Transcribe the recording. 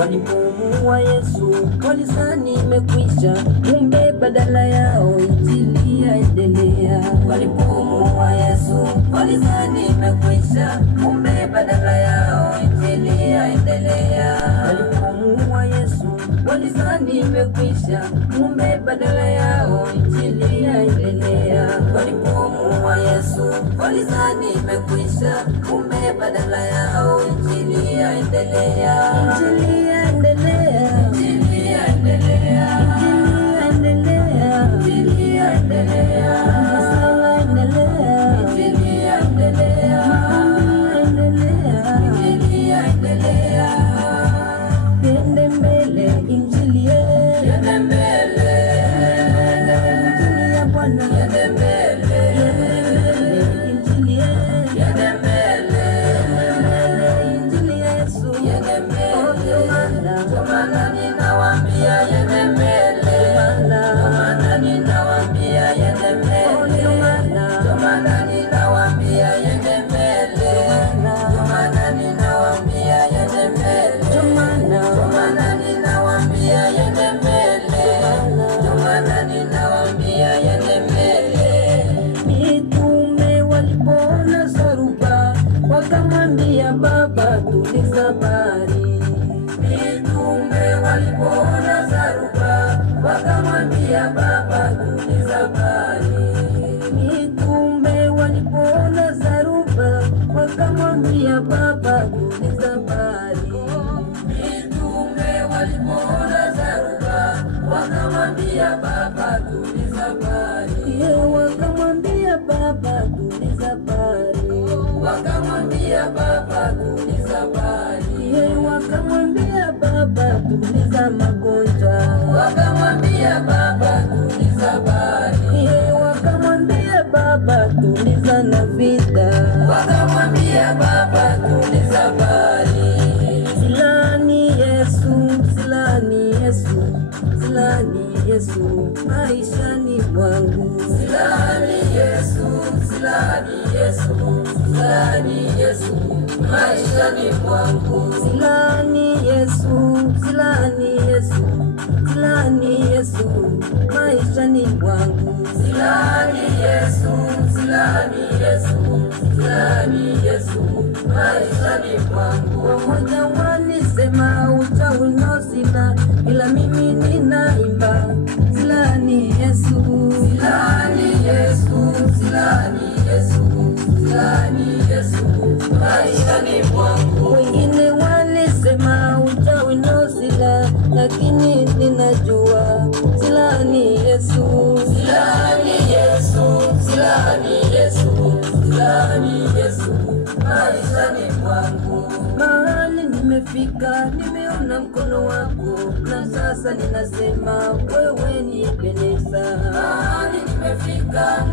Walipomuua Yesu walizani imekwisha, kumbe badala yao injili yaendelea. Walipomuua Yesu walizani imekwisha, kumbe badala yao injili yaendelea. Walipomuua Yesu walizani imekwisha, kumbe badala yao injili yaendelea. Walipomuua Yesu walizani imekwisha, kumbe badala yao injili yaendelea. Injili yaendelea, injili yaendelea, injili yaendelea, injili yaendelea, injili yaendelea, injili yaendelea. Yende mbele injili yende mbele, injili ya Bwana yende mbele, injili yende mbele, injili ya Yesu yende mbele. Tomana ninawaambia yende mbele, tomana ninawaambia yende mbele, tomana ninawaambia yende mbele, tomana ninawaambia yende mbele, tomana ninawaambia yende mbele, tomana ninawaambia yende mbele. Mitume walipoona Zaruba wakamwambia Baba tuliza habari. Mitume walipoona Zaruba wakamwambia Baba tuliza habari. Mitume walipoona Zaruba wakamwambia Baba tuliza habari. Mitume walipoona Zaruba wakamwambia Baba tuliza habari. Wakamwambia Baba tuliza habari. Wakamwambia Baba tuliza habari. Wakamwambia Baba tuliza magonjwa. Wakamwambia Baba tuliza habari. Wakamwambia Baba tuliza na vita. Wakamwambia Baba tuliza habari. Silani Yesu, silani Yesu, silani Yesu maishani mwangu. Silani Yesu, silani Yesu, silani Yesu maishani mwangu. Silani Yesu, silani Yesu, silani Yesu maishani mwangu. Silani Yesu, silani Yesu, silani Yesu maishani mwangu. Wamoja walisema uchawi sina, ila mimi ninaimba silani Yesu, silani Yesu, silani Yesu, silani Yesu maishani mwangu. Wengine walisema uchawi sina, lakini ninajua silani Yesu, silani Yesu, silani Yesu, silani Yesu maishani mwangu. Mahali nimefika nimeona mkono wako, na sasa ninasema wewe ni Ebeneza. Mahali nimefika